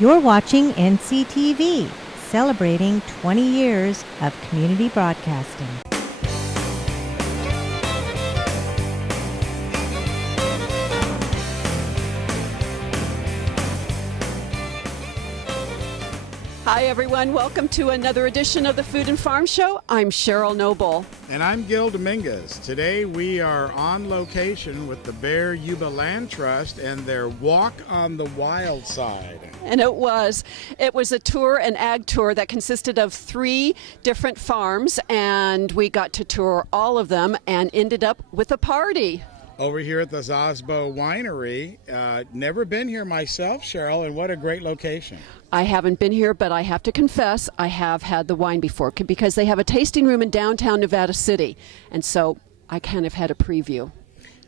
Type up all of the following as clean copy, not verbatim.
You're watching NCTV, celebrating 20 years of community broadcasting. Hi everyone, welcome to another edition of the Food and Farm Show. I'm Cheryl Noble. And I'm Gil Dominguez. Today we are on location with the Bear Yuba Land Trust and their Walk on the Wild Side. And it was a tour, an ag tour that consisted of 3 different farms, and we got to tour all of them and ended up with a party. Over here at the Zosbo Winery. Never been here myself, Cheryl, and what a great location. I haven't been here, but I have to confess I have had the wine before because they have a tasting room in downtown Nevada City, and so I kind of had a preview.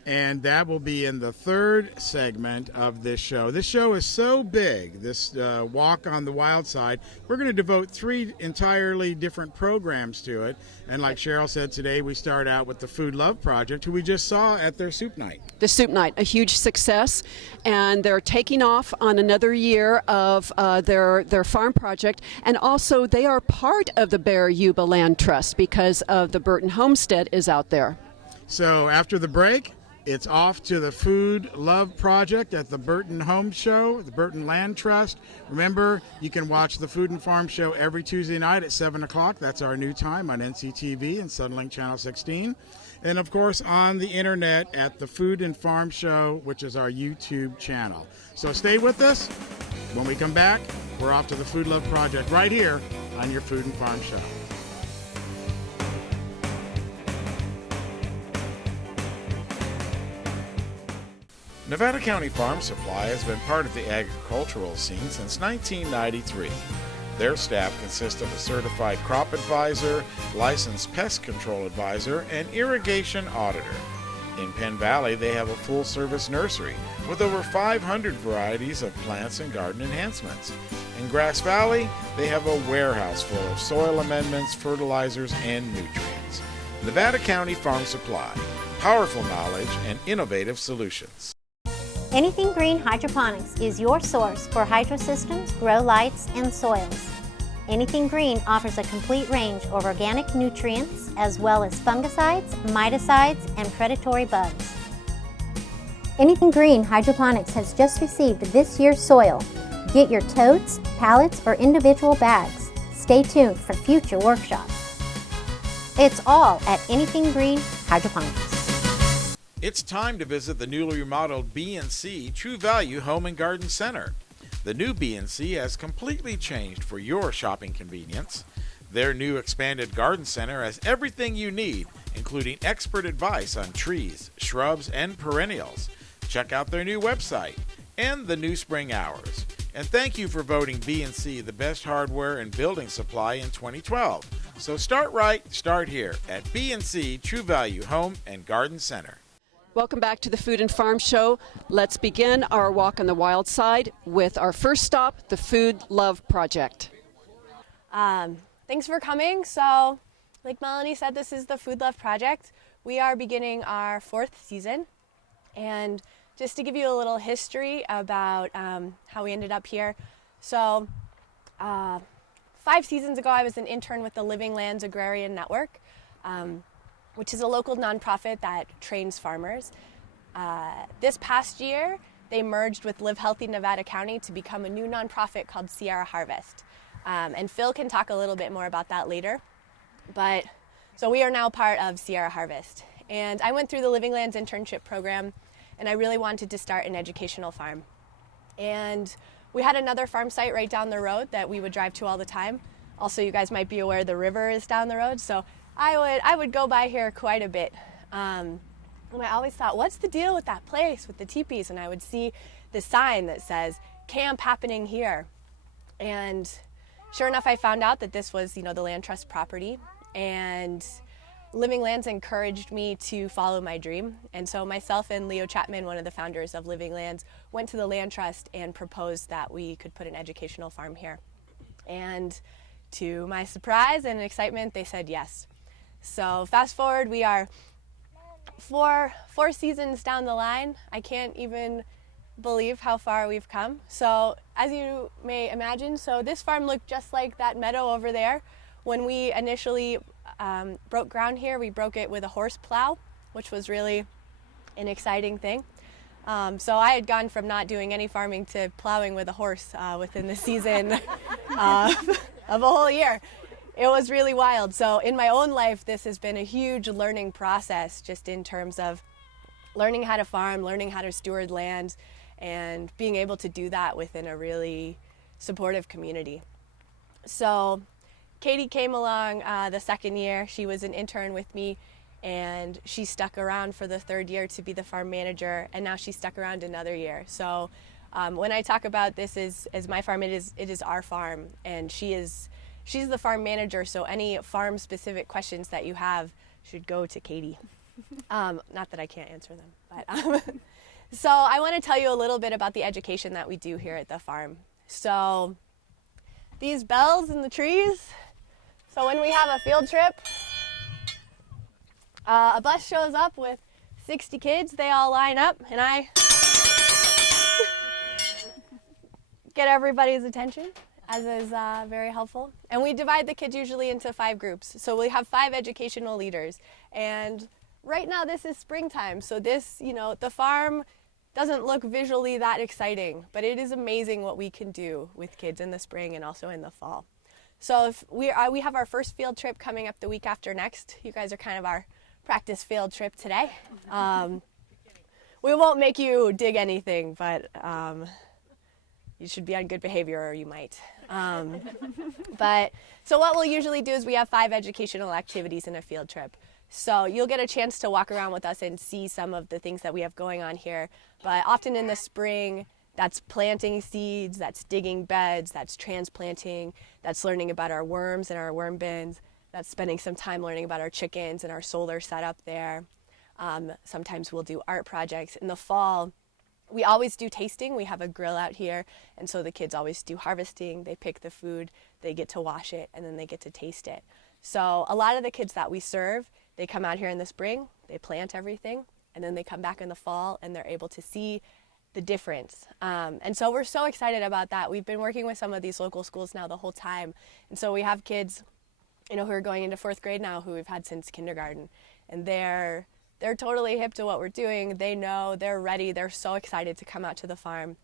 And that will be in the 3rd segment of this show. This show is so big, this Walk on the Wild Side, we're going to devote 3 entirely different programs to it. And like Cheryl said, today we start out with the Food Love Project, who we just saw at their soup night. The soup night, a huge success, and they're taking off on another year of their farm project. And also they are part of the Bear Yuba Land Trust because of the Burton Homestead is out there. So after the break, it's off to the Food Love Project at the Burton Home Show, the Burton Land Trust. Remember, you can watch the Food and Farm Show every Tuesday night at 7 o'clock. That's our new time on NCTV and Suddenlink Channel 16. And, of course, on the internet at the Food and Farm Show, which is our YouTube channel. So stay with us. When we come back, we're off to the Food Love Project right here on your Food and Farm Show. Nevada County Farm Supply has been part of the agricultural scene since 1993. Their staff consists of a certified crop advisor, licensed pest control advisor, and irrigation auditor. In Penn Valley, they have a full-service nursery with over 500 varieties of plants and garden enhancements. In Grass Valley, they have a warehouse full of soil amendments, fertilizers, and nutrients. Nevada County Farm Supply, powerful knowledge and innovative solutions. Anything Green Hydroponics is your source for hydro systems, grow lights, and soils. Anything Green offers a complete range of organic nutrients as well as fungicides, miticides, and predatory bugs. Anything Green Hydroponics has just received this year's soil. Get your totes, pallets, or individual bags. Stay tuned for future workshops. It's all at Anything Green Hydroponics. It's time to visit the newly remodeled B&C True Value Home and Garden Center. The new B&C has completely changed for your shopping convenience. Their new expanded garden center has everything you need, including expert advice on trees, shrubs, and perennials. Check out their new website and the new spring hours. And thank you for voting B&C the best hardware and building supply in 2012. So start right, start here at B&C True Value Home and Garden Center. Welcome back to the Food and Farm Show. Let's begin our walk on the wild side with our first stop, the Food Love Project. Thanks for coming. So, like Melanie said, this is the Food Love Project. We are beginning our 4th season. And just to give you a little history about how we ended up here. So, 5 seasons ago, I was an intern with the Living Lands Agrarian Network, which is a local nonprofit that trains farmers. This past year, they merged with Live Healthy Nevada County to become a new nonprofit called Sierra Harvest. And Phil can talk a little bit more about that later. But so we are now part of Sierra Harvest. And I went through the Living Lands internship program, and I really wanted to start an educational farm. And we had another farm site right down the road that we would drive to all the time. Also, you guys might be aware the river is down the road, so I would go by here quite a bit. And I always thought, what's the deal with that place, with the teepees? And I would see the sign that says, camp happening here. And sure enough, I found out that this was, the land trust property. And Living Lands encouraged me to follow my dream. And so myself and Leo Chapman, one of the founders of Living Lands, went to the land trust and proposed that we could put an educational farm here. And to my surprise and excitement, they said yes. So fast forward, we are four seasons down the line. I can't even believe how far we've come. So as you may imagine, so this farm looked just like that meadow over there. When we initially broke ground here, we broke it with a horse plow, which was really an exciting thing. So I had gone from not doing any farming to plowing with a horse within the season of a whole year. It was really wild. So in my own life, this has been a huge learning process, just in terms of learning how to farm, learning how to steward land, and being able to do that within a really supportive community. So Katy came along the second year. She was an intern with me, and she stuck around for the third year to be the farm manager, and now she's stuck around another year. So when I talk about this as my farm, it is our farm, and she's the farm manager, so any farm specific questions that you have should go to Katy. Not that I can't answer them, but so I want to tell you a little bit about the education that we do here at the farm. So these bells in the trees, so when we have a field trip, a bus shows up with 60 kids, they all line up, and I get everybody's attention, as is very helpful. And we divide the kids usually into 5 groups. So we have 5 educational leaders. And right now this is springtime, so this, the farm doesn't look visually that exciting, but it is amazing what we can do with kids in the spring and also in the fall. So if we have our first field trip coming up the week after next. You guys are kind of our practice field trip today. We won't make you dig anything, but you should be on good behavior, or you might. But so what we'll usually do is we have 5 educational activities in a field trip. So you'll get a chance to walk around with us and see some of the things that we have going on here. But often in the spring, that's planting seeds, that's digging beds, that's transplanting, that's learning about our worms and our worm bins, that's spending some time learning about our chickens and our solar setup there. Sometimes we'll do art projects. In the fall, we always do tasting. We have a grill out here, and so the kids always do harvesting. They pick the food, they get to wash it, and then they get to taste it. So a lot of the kids that we serve, they come out here in the spring, they plant everything, and then they come back in the fall, and they're able to see the difference. And so we're so excited about that. We've been working with some of these local schools now the whole time, and so we have kids, who are going into 4th grade now, who we've had since kindergarten, and they're totally hip to what we're doing. They know, they're ready, they're so excited to come out to the farm.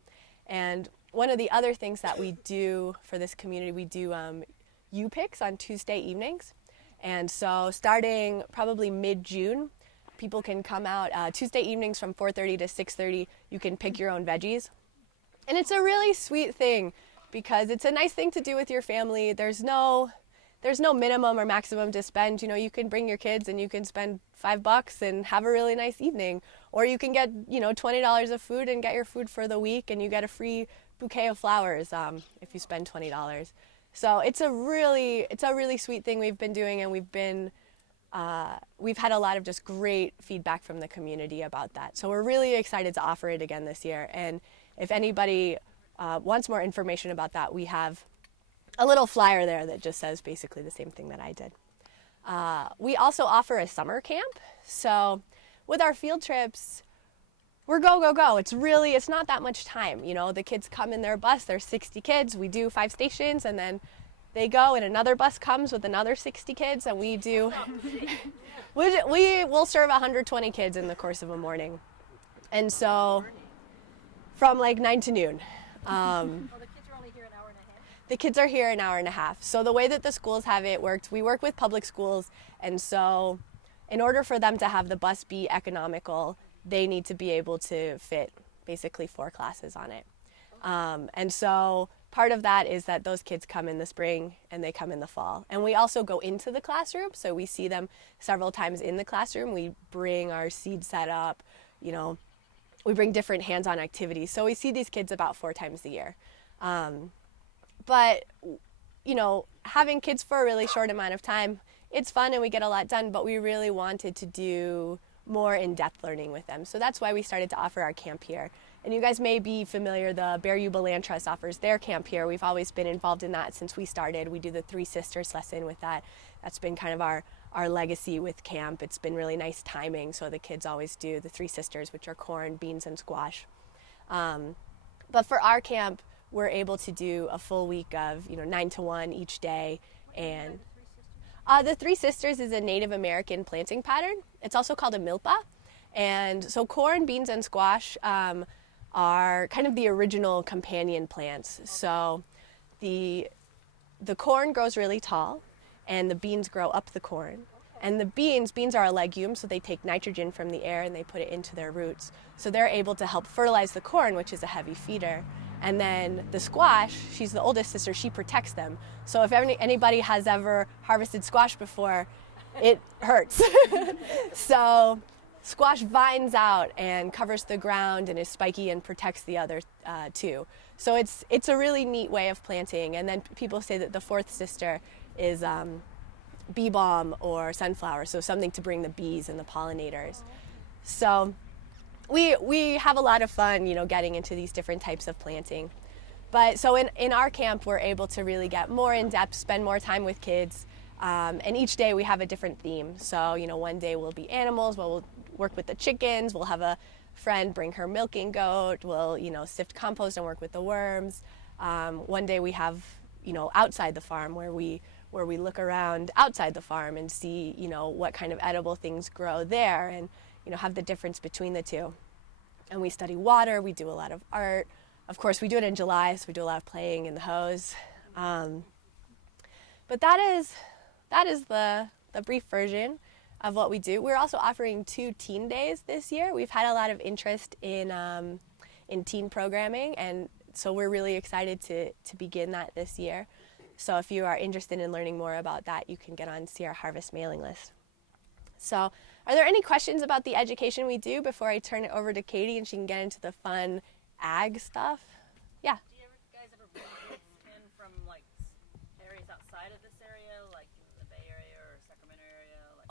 And one of the other things that we do for this community, we do U-Picks on Tuesday evenings. And so starting probably mid-June, people can come out Tuesday evenings from 4:30 to 6:30. You can pick your own veggies. And it's a really sweet thing because it's a nice thing to do with your family. There's no minimum or maximum to spend. You can bring your kids and you can spend $5 and have a really nice evening. Or you can get, $20 of food and get your food for the week, and you get a free bouquet of flowers if you spend $20. So it's a really sweet thing we've been doing, and we've had a lot of just great feedback from the community about that. So we're really excited to offer it again this year. And if anybody wants more information about that, we have a little flyer there that just says basically the same thing that I did. We also offer a summer camp. So with our field trips, we're go, go, go. It's not that much time. The kids come in their bus, there's 60 kids, we do 5 stations, and then they go and another bus comes with another 60 kids, and we will serve 120 kids in the course of a morning. And so from like 9 to noon. The kids are here an hour and a half. So the way that the schools have it worked, we work with public schools, and so in order for them to have the bus be economical, they need to be able to fit basically 4 classes on it. And so part of that is that those kids come in the spring and they come in the fall. And we also go into the classroom, so we see them several times in the classroom. We bring our seed set up, we bring different hands-on activities. So we see these kids about 4 times a year. But, having kids for a really short amount of time, it's fun and we get a lot done, but we really wanted to do more in-depth learning with them. So that's why we started to offer our camp here. And you guys may be familiar, the Bear Yuba Land Trust offers their camp here. We've always been involved in that since we started. We do the 3 Sisters lesson with that. That's been kind of our legacy with camp. It's been really nice timing, so the kids always do the 3 Sisters, which are corn, beans, and squash. But for our camp, we're able to do a full week of 9 to 1 each day. And the Three Sisters is a Native American planting pattern. It's also called a milpa. And so corn, beans, and squash are kind of the original companion plants. So the corn grows really tall, and the beans grow up the corn. And the beans are a legume, so they take nitrogen from the air and they put it into their roots. So they're able to help fertilize the corn, which is a heavy feeder. And then the squash, she's the oldest sister, she protects them. So if anybody has ever harvested squash before, it hurts. So squash vines out and covers the ground and is spiky and protects the other two. So it's a really neat way of planting. And then people say that the fourth sister is bee balm or sunflower, so something to bring the bees and the pollinators. So we have a lot of fun, getting into these different types of planting. But so in our camp, we're able to really get more in depth, spend more time with kids. And each day we have a different theme. So, one day we'll be animals, we'll work with the chickens, we'll have a friend bring her milking goat, we'll, sift compost and work with the worms. One day we have, outside the farm where we look around outside the farm and see, what kind of edible things grow there and, have the difference between the two. And we study water, we do a lot of art. Of course, we do it in July, so we do a lot of playing in the hose. But that is the brief version of what we do. We're also offering 2 teen days this year. We've had a lot of interest in teen programming, and so we're really excited to begin that this year. So if you are interested in learning more about that, you can get on Sierra Harvest mailing list. So are there any questions about the education we do before I turn it over to Katy and she can get into the fun ag stuff? Yeah. Do you guys ever bring kids in from areas outside of this area, like the Bay Area or Sacramento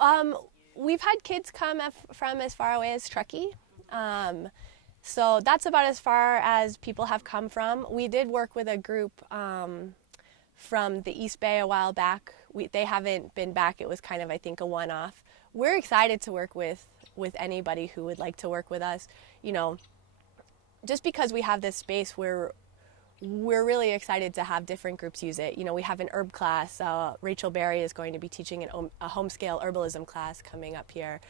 area? We've had kids come from as far away as Truckee. So that's about as far as people have come from. We did work with a group from the East Bay a while back. They haven't been back. It was kind of, I think, a one-off. We're excited to work with anybody who would like to work with us. Just because we have this space, we're really excited to have different groups use it. We have an herb class. Rachel Berry is going to be teaching a home-scale herbalism class coming up here.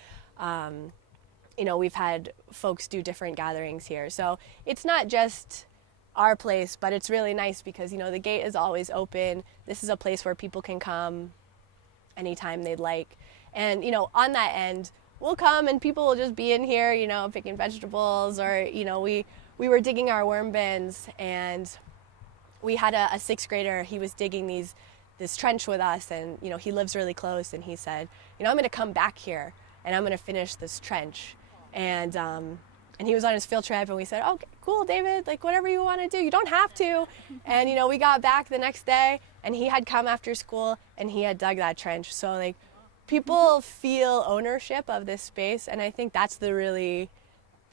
We've had folks do different gatherings here. So it's not just our place, but it's really nice because, the gate is always open. This is a place where people can come anytime they'd like. And, on that end, we'll come and people will just be in here, picking vegetables or, we were digging our worm bins and we had a 6th grader. He was digging this trench with us and, he lives really close and he said, I'm going to come back here and I'm going to finish this trench. And he was on his field trip and we said, okay, cool, David, whatever you want to do, you don't have to. And, we got back the next day and he had come after school and he had dug that trench. So people feel ownership of this space. And I think that's the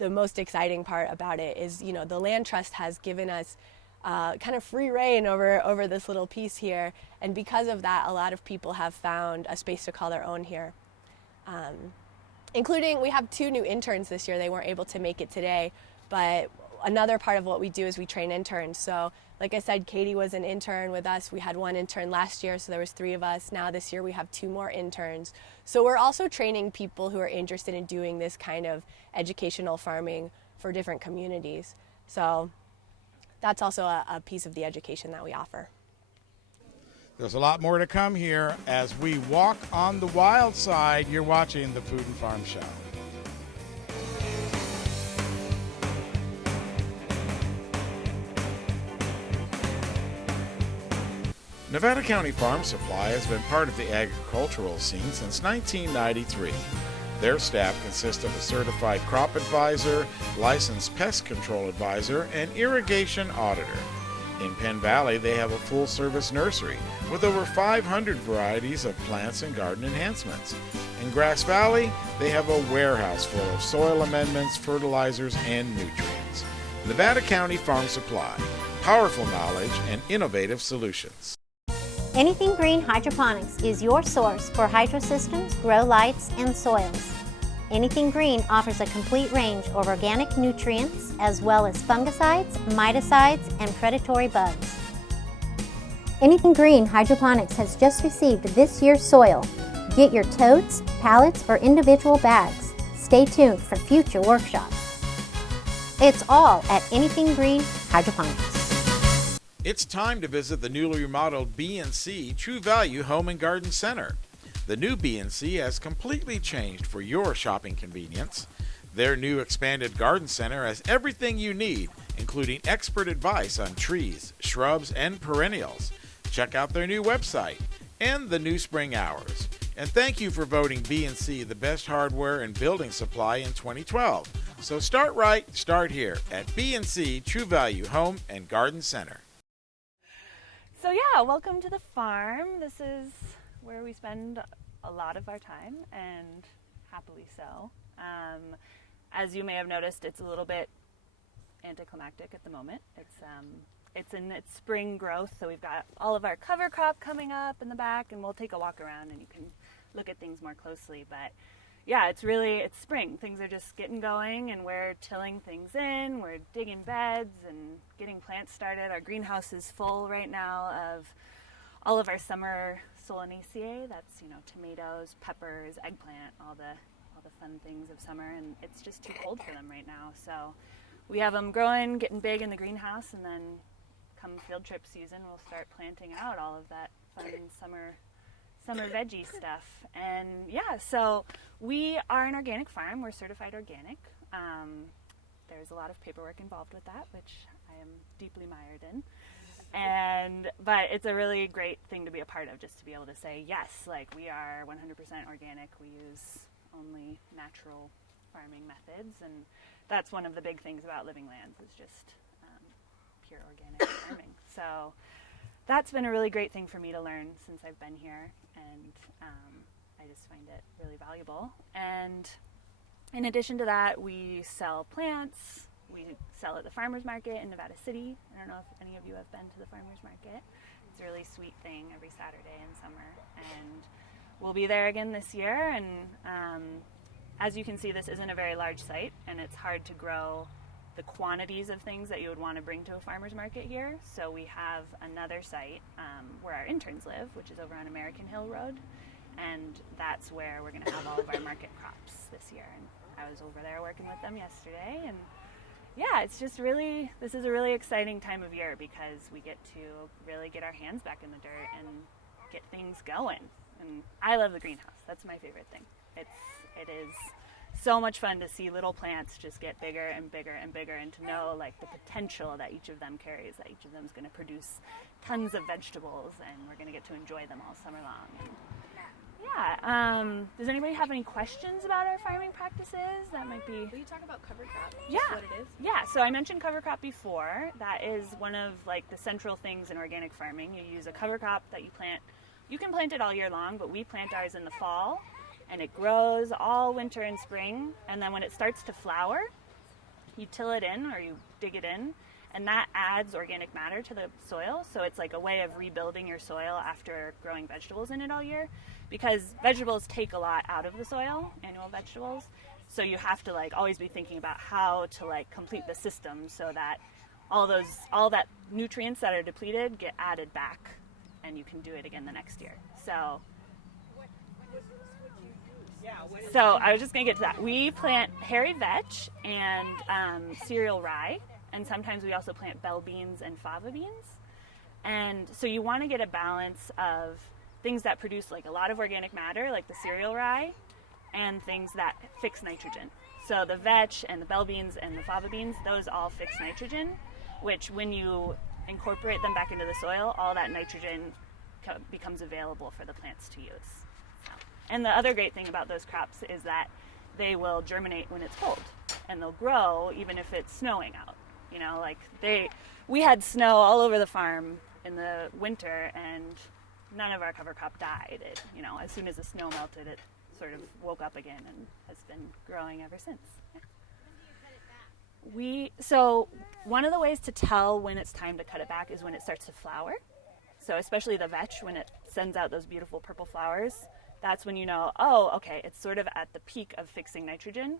most exciting part about it is, the Land Trust has given us kind of free reign over this little piece here. And because of that, a lot of people have found a space to call their own here. Including, we have 2 new interns this year. They weren't able to make it today, but another part of what we do is we train interns. So like I said, Katy was an intern with us. We had 1 intern last year, so there was 3 of us. Now this year we have 2 more interns. So we're also training people who are interested in doing this kind of educational farming for different communities. So that's also a piece of the education that we offer. There's a lot more to come here as we walk on the wild side. You're watching the Food and Farm Show. Nevada County Farm Supply has been part of the agricultural scene since 1993. Their staff consists of a certified crop advisor, licensed pest control advisor, and irrigation auditor. In Penn Valley, they have a full-service nursery with over 500 varieties of plants and garden enhancements. In Grass Valley, they have a warehouse full of soil amendments, fertilizers, and nutrients. Nevada County Farm Supply, powerful knowledge and innovative solutions. Anything Green Hydroponics is your source for hydro systems, grow lights, and soils. Anything Green offers a complete range of organic nutrients as well as fungicides, miticides, and predatory bugs. Anything Green Hydroponics has just received this year's soil. Get your totes, pallets, or individual bags. Stay tuned for future workshops. It's all at Anything Green Hydroponics. It's time to visit the newly remodeled B&C True Value Home and Garden Center. The new B&C has completely changed for your shopping convenience. Their new expanded garden center has everything you need, including expert advice on trees, shrubs, and perennials. Check out their new website and the new spring hours. And thank you for voting B&C the best hardware and building supply in 2012. So start right, start here at B&C True Value Home and Garden Center. So yeah, welcome to the farm. This is where we spend a lot of our time, and happily so. As you may have noticed, it's a little bit anticlimactic at the moment. It's in its spring growth, so we've got all of our cover crop coming up in the back, and we'll take a walk around and you can look at things more closely. But yeah, it's spring. Things are just getting going, and we're tilling things in, we're digging beds and getting plants started. Our greenhouse is full right now of all of our summer Solanaceae. That's, tomatoes, peppers, eggplant, all the fun things of summer, and it's just too cold for them right now. So we have them growing, getting big in the greenhouse, and then come field trip season, we'll start planting out all of that fun summer veggie stuff. And yeah, so we are an organic farm. We're certified organic. There's a lot of paperwork involved with that, which I am deeply mired in. But it's a really great thing to be a part of, just to be able to say, yes, we are 100% organic. We use only natural farming methods, and that's one of the big things about Living Lands is just pure organic farming. So that's been a really great thing for me to learn since I've been here, and I just find it really valuable. And in addition to that, we sell plants. We sell at the farmers market in Nevada City. I don't know if any of you have been to the farmers market. It's a really sweet thing every Saturday in summer, and we'll be there again this year. And as you can see, this isn't a very large site, and it's hard to grow the quantities of things that you would want to bring to a farmer's market here. So we have another site where our interns live, which is over on American Hill Road, and that's where we're going to have all of our market crops this year. And I was over there working with them yesterday, and yeah, it's just this is a really exciting time of year because we get to really get our hands back in the dirt and get things going. And I love the greenhouse. That's my favorite thing. It is so much fun to see little plants just get bigger and bigger and bigger, and to know the potential that each of them carries, that each of them is going to produce tons of vegetables, and we're going to get to enjoy them all summer long. And yeah, does anybody have any questions about our farming practices? That might be... Will you talk about cover crop? Yeah. What it is? Yeah, so I mentioned cover crop before. That is one of the central things in organic farming. You use a cover crop that you plant. You can plant it all year long, but we plant ours in the fall, and it grows all winter and spring. And then when it starts to flower, you till it in, or you dig it in, and that adds organic matter to the soil. So it's like a way of rebuilding your soil after growing vegetables in it all year, because vegetables take a lot out of the soil, annual vegetables. So you have to always be thinking about how to complete the system so that all that nutrients that are depleted get added back, and you can do it again the next year. So I was just going to get to that. We plant hairy vetch and cereal rye, and sometimes we also plant bell beans and fava beans. And so you want to get a balance of things that produce a lot of organic matter, like the cereal rye, and things that fix nitrogen. So the vetch and the bell beans and the fava beans, those all fix nitrogen, which when you incorporate them back into the soil, all that nitrogen becomes available for the plants to use. And the other great thing about those crops is that they will germinate when it's cold, and they'll grow even if it's snowing out. We had snow all over the farm in the winter, and none of our cover crop died. As soon as the snow melted, it sort of woke up again and has been growing ever since. Yeah. When do you cut it back? So one of the ways to tell when it's time to cut it back is when it starts to flower. So especially the vetch, when it sends out those beautiful purple flowers, that's when you know, oh, okay, it's sort of at the peak of fixing nitrogen,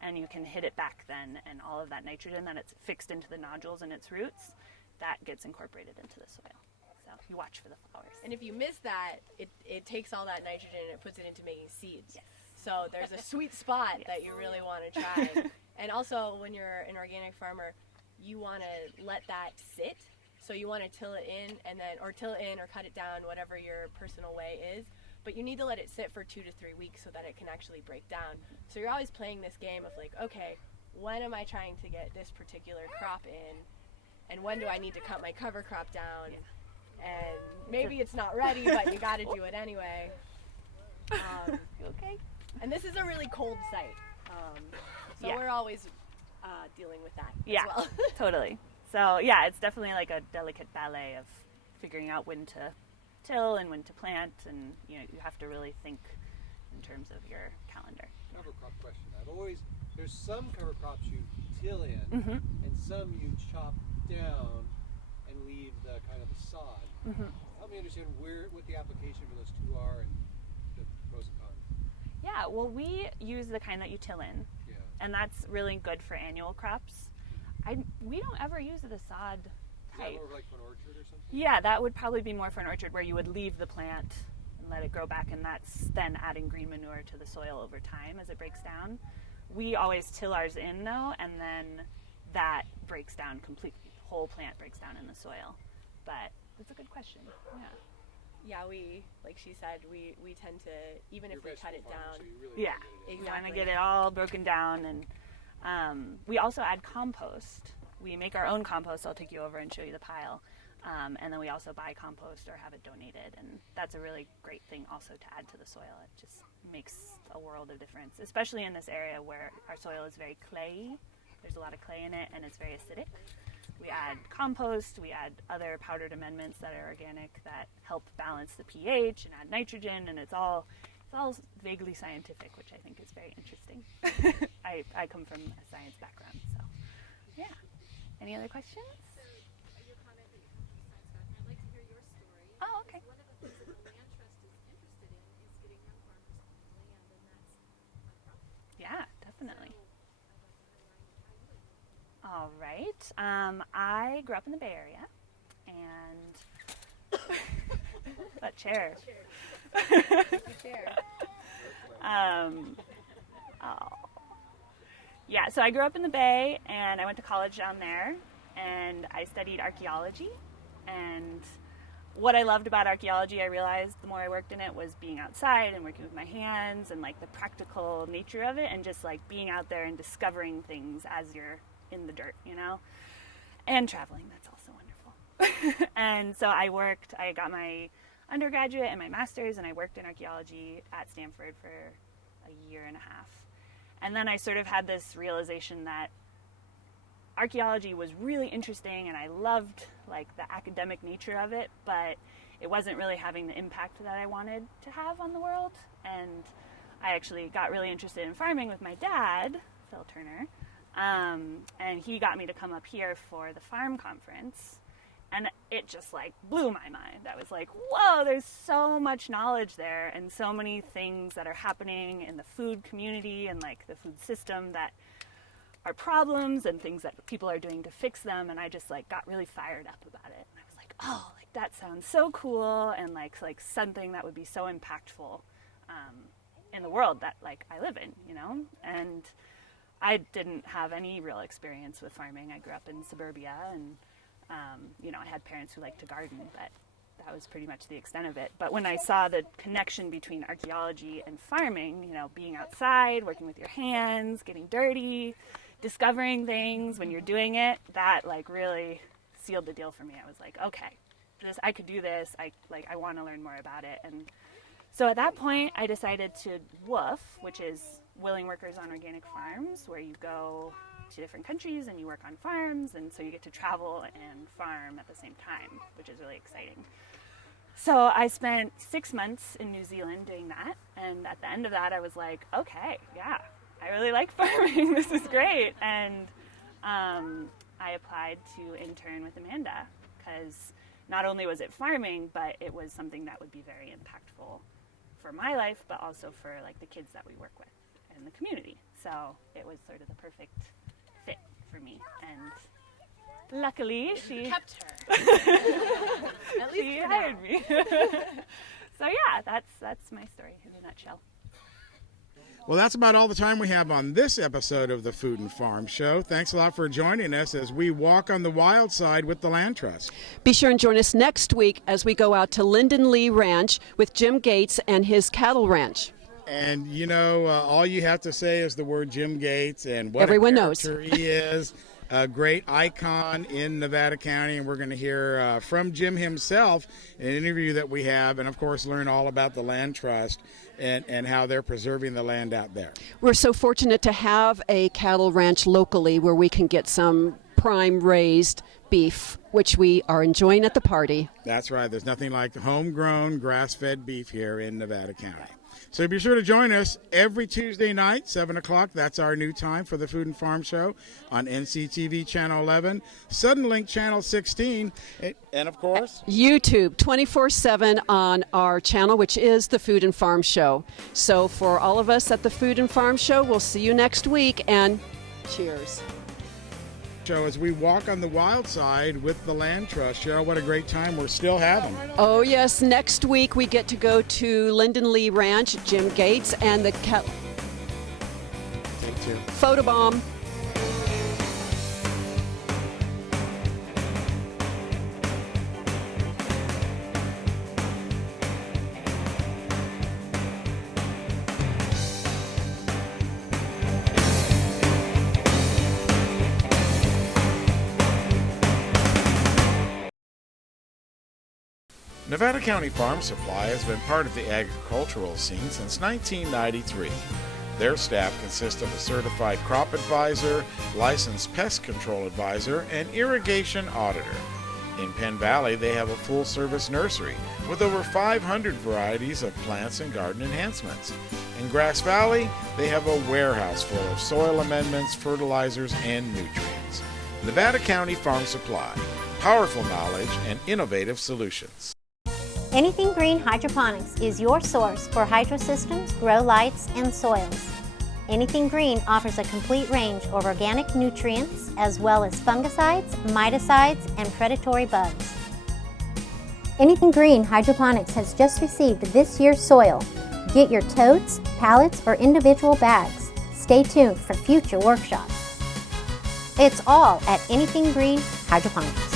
and you can hit it back then, and all of that nitrogen that it's fixed into the nodules and its roots, that gets incorporated into the soil. So you watch for the flowers. And if you miss that, it takes all that nitrogen and it puts it into making seeds. Yes. So there's a sweet spot that you really want to try. And also, when you're an organic farmer, you want to let that sit. So you want to till it in or cut it down, whatever your personal way is. But you need to let it sit for 2 to 3 weeks so that it can actually break down. So you're always playing this game of like, okay, when am I trying to get this particular crop in? And when do I need to cut my cover crop down? And maybe it's not ready, but you got to do it anyway. Okay. And this is a really cold site. So we're always dealing with that as well. Totally. So yeah, it's definitely like a delicate ballet of figuring out when to till and when to plant, and you have to really think in terms of your calendar. Cover crop question. There's some cover crops you till in, and some you chop down and leave the kind of the sod. Help me understand what the application for those two are and the pros and cons. Yeah, well, we use the kind that you till in, and that's really good for annual crops. We don't ever use the sod type. Is that more like for an orchard or something? Yeah, that would probably be more for an orchard where you would leave the plant and let it grow back, and that's then adding green manure to the soil over time as it breaks down. We always till ours in though, and then that breaks down completely. The whole plant breaks down in the soil. But that's a good question. Yeah, we, like she said, we tend to, even if we cut it down. So you really exactly. We want to get it all broken down, and we also add compost. We make our own compost. I'll take you over and show you the pile. And then we also buy compost or have it donated, and that's a really great thing also to add to the soil. It just makes a world of difference, especially in this area where our soil is very clayey. There's a lot of clay in it, and it's very acidic. We add compost, we add other powdered amendments that are organic that help balance the pH and add nitrogen, and it's all vaguely scientific, which I think is very interesting. I come from a science background, so yeah. Any other questions? Your comment that you come from a science background, I'd like to hear your story. Oh, okay. One of the things that the Land Trust is interested in is getting young farmers on the land, and that's a problem. Yeah, definitely. So, I'd like to know how you would. All right. I grew up in the Bay Area, and that chair. Yeah, so I grew up in the Bay, and I went to college down there, and I studied archaeology. And what I loved about archaeology, I realized the more I worked in it, was being outside and working with my hands and like the practical nature of it, and just like being out there and discovering things as you're in the dirt, and traveling. That's also wonderful. And so I got my undergraduate and my master's, and I worked in archaeology at Stanford for a year and a half. And then I sort of had this realization that archaeology was really interesting, and I loved like the academic nature of it, but it wasn't really having the impact that I wanted to have on the world. And I actually got really interested in farming with my dad, Phil Turner, and he got me to come up here for the farm conference, and it just like blew my mind. I was like, whoa, there's so much knowledge there, and so many things that are happening in the food community and like the food system that are problems, and things that people are doing to fix them. And I just like got really fired up about it, and I was like, oh, like that sounds so cool, and like something that would be so impactful in the world that like I live in, and I didn't have any real experience with farming. I grew up in suburbia, and I had parents who liked to garden, but that was pretty much the extent of it. But when I saw the connection between archaeology and farming, being outside, working with your hands, getting dirty, discovering things when you're doing it, that like really sealed the deal for me. I was like, okay, I could do this. I want to learn more about it. And so at that point, I decided to WWOOF, which is Willing Workers on Organic Farms, where you go to different countries and you work on farms, and so you get to travel and farm at the same time, which is really exciting. So I spent 6 months in New Zealand doing that, and at the end of that I was like, okay, yeah, I really like farming, this is great. And I applied to intern with Amanda, because not only was it farming, but it was something that would be very impactful for my life, but also for like the kids that we work with and the community. So it was sort of the perfect fit for me. And luckily she Kept her. At least she for hired now. me. So yeah, that's my story in a nutshell. Well, that's about all the time we have on this episode of the Food and Farm Show. Thanks a lot for joining us as we walk on the wild side with the Land Trust. Be sure and join us next week as we go out to Linden Lee Ranch with Jim Gates and his cattle ranch. And, you know, all you have to say is the word Jim Gates and what Everyone a knows. character he is. A great icon in Nevada County, and we're going to hear from Jim himself in an interview that we have, and of course learn all about the Land Trust and how they're preserving the land out there. We're so fortunate to have a cattle ranch locally where we can get some prime raised beef, which we are enjoying at the party. That's right. There's nothing like homegrown, grass-fed beef here in Nevada County. So be sure to join us every Tuesday night, 7 o'clock. That's our new time for the Food and Farm Show on NCTV Channel 11, Suddenlink Channel 16, and of course, YouTube 24/7 on our channel, which is the Food and Farm Show. So for all of us at the Food and Farm Show, we'll see you next week, and cheers. show as we walk on the wild side with the Land Trust. Cheryl, what a great time we're still having. Oh, yes. Next week, we get to go to Linden Lee Ranch, Jim Gates, and the Take two. Photobomb. Nevada County Farm Supply has been part of the agricultural scene since 1993. Their staff consists of a certified crop advisor, licensed pest control advisor, and irrigation auditor. In Penn Valley, they have a full-service nursery with over 500 varieties of plants and garden enhancements. In Grass Valley, they have a warehouse full of soil amendments, fertilizers, and nutrients. Nevada County Farm Supply, powerful knowledge and innovative solutions. Anything Green Hydroponics is your source for hydrosystems, grow lights, and soils. Anything Green offers a complete range of organic nutrients as well as fungicides, miticides, and predatory bugs. Anything Green Hydroponics has just received this year's soil. Get your totes, pallets, or individual bags. Stay tuned for future workshops. It's all at Anything Green Hydroponics.